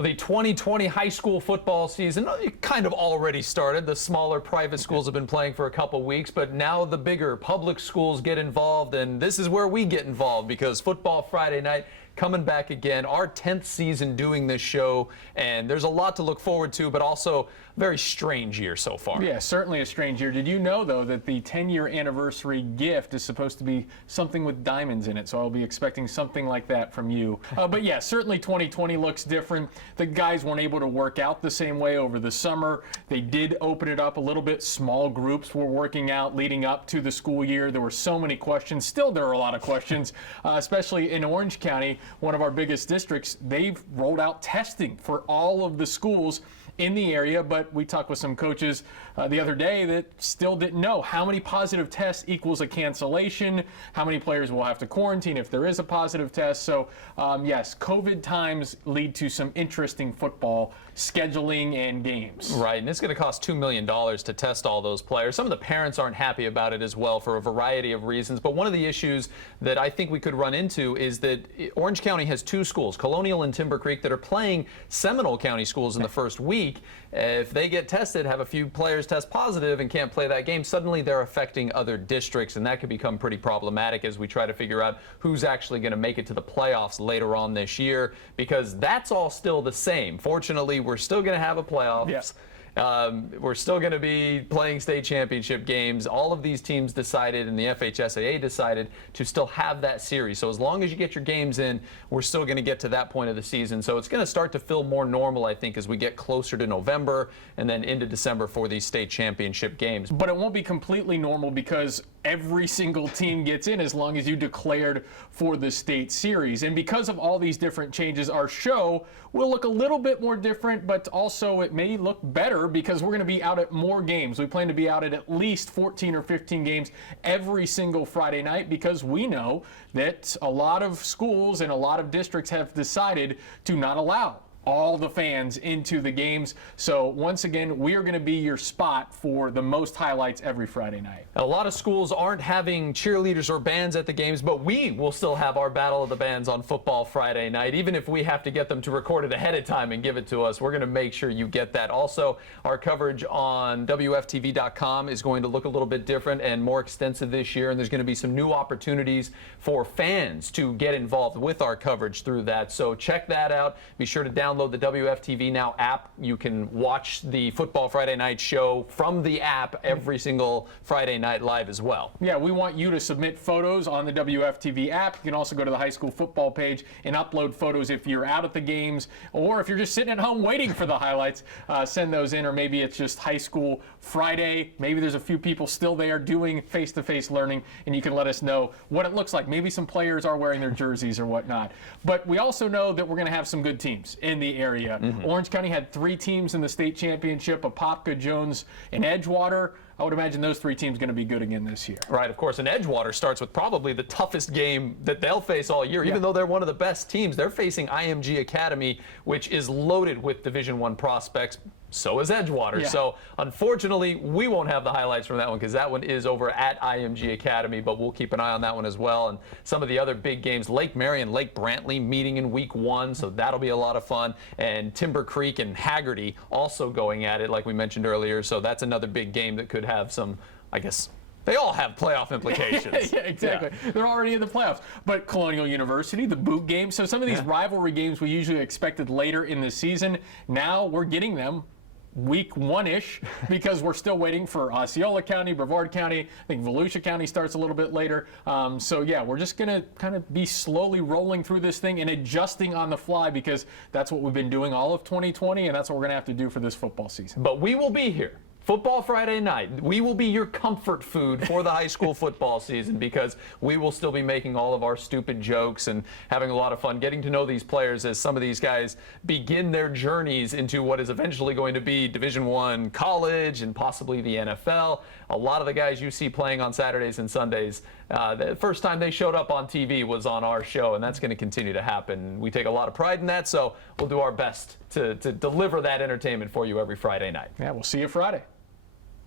Well, the 2020 high school football season kind of already started. The smaller private schools have been playing for a couple weeks, but now the bigger public schools get involved, and this is where we get involved because Football Friday Night coming back again, our 10th season doing this show, and there's a lot to look forward to, but also a very strange year so far. Yeah, certainly a strange year. Did you know, though, that the 10-year anniversary gift is supposed to be something with diamonds in it, so I'll be expecting something like that from you. But yeah, certainly 2020 looks different. The guys weren't able to work out the same way over the summer. They did open it up a little bit. Small groups were working out leading up to the school year. There were so many questions. Still, there are a lot of questions, especially in Orange County, one of our biggest districts. They've rolled out testing for all of the schools in the area, but we talked with some coaches the other day that still didn't know how many positive tests equals a cancellation, how many players will have to quarantine if there is a positive test. So yes, COVID times lead to some interesting football scheduling and games. Right, and it's going to cost $2 million to test all those players. Some of the parents aren't happy about it as well for a variety of reasons, but one of the issues that I think we could run into is that Orange County has two schools, Colonial and Timber Creek, that are playing Seminole County schools in the first week. If they get tested, have a few players test positive and can't play that game, suddenly they're affecting other districts, and that could become pretty problematic as we try to figure out who's actually going to make it to the playoffs later on this year, because that's all still the same. Fortunately, we're still going to have a playoffs. Yeah. We're still going to be playing state championship games. All of these teams decided, and the FHSAA decided, to still have that series. So as long as you get your games in, we're still going to get to that point of the season. So it's going to start to feel more normal, I think, as we get closer to November and then into December for these state championship games. But it won't be completely normal because every single team gets in as long as you declared for the state series. And because of all these different changes, our show will look a little bit more different, but also it may look better because we're going to be out at more games. We plan to be out at least 14 or 15 games every single Friday night because we know that a lot of schools and a lot of districts have decided to not allow all the fans into the games. So once again, we are going to be your spot for the most highlights every Friday night. A lot of schools aren't having cheerleaders or bands at the games, but we will still have our Battle of the Bands on Football Friday night. Even if we have to get them to record it ahead of time and give it to us, we're going to make sure you get that. Also, our coverage on WFTV.com is going to look a little bit different and more extensive this year, and there's going to be some new opportunities for fans to get involved with our coverage through that. So check that out. Be sure to download the WFTV Now app. You can watch the Football Friday Night show from the app every single Friday night live as well. Yeah, we want you to submit photos on the WFTV app. You can also go to the high school football page and upload photos if you're out at the games, or if you're just sitting at home waiting for the highlights, send those in. Or maybe it's just high school Friday. Maybe there's a few people still there doing face-to-face learning, and you can let us know what it looks like. Maybe some players are wearing their jerseys or whatnot. But we also know that we're going to have some good teams in the area. Orange County had 3 teams in the state championship, Apopka, Jones, and Edgewater. I would imagine those 3 teams are going to be good again this year. Right, of course, and Edgewater starts with probably the toughest game that they'll face all year. Even though they're one of the best teams, they're facing IMG Academy, which is loaded with Division I prospects. So is Edgewater. Yeah. So unfortunately, we won't have the highlights from that one because that one is over at IMG Academy, but we'll keep an eye on that one as well. And some of the other big games, Lake Mary and Lake Brantley meeting in week 1, so that'll be a lot of fun. And Timber Creek and Haggerty also going at it like we mentioned earlier, so that's another big game that could have some, I guess, they all have playoff implications. Yeah, exactly. Yeah. They're already in the playoffs. But Colonial University, the boot game, so some of these rivalry games we usually expected later in the season, now we're getting them week 1-ish because we're still waiting for Osceola County, Brevard County. I think Volusia County starts a little bit later. So yeah, we're just going to kind of be slowly rolling through this thing and adjusting on the fly because that's what we've been doing all of 2020, and that's what we're going to have to do for this football season. But we will be here. Football Friday night, we will be your comfort food for the high school football season because we will still be making all of our stupid jokes and having a lot of fun getting to know these players as some of these guys begin their journeys into what is eventually going to be Division I college and possibly the NFL. A lot of the guys you see playing on Saturdays and Sundays, the first time they showed up on TV was on our show, and that's going to continue to happen. We take a lot of pride in that, so we'll do our best to deliver that entertainment for you every Friday night. Yeah, we'll see you Friday.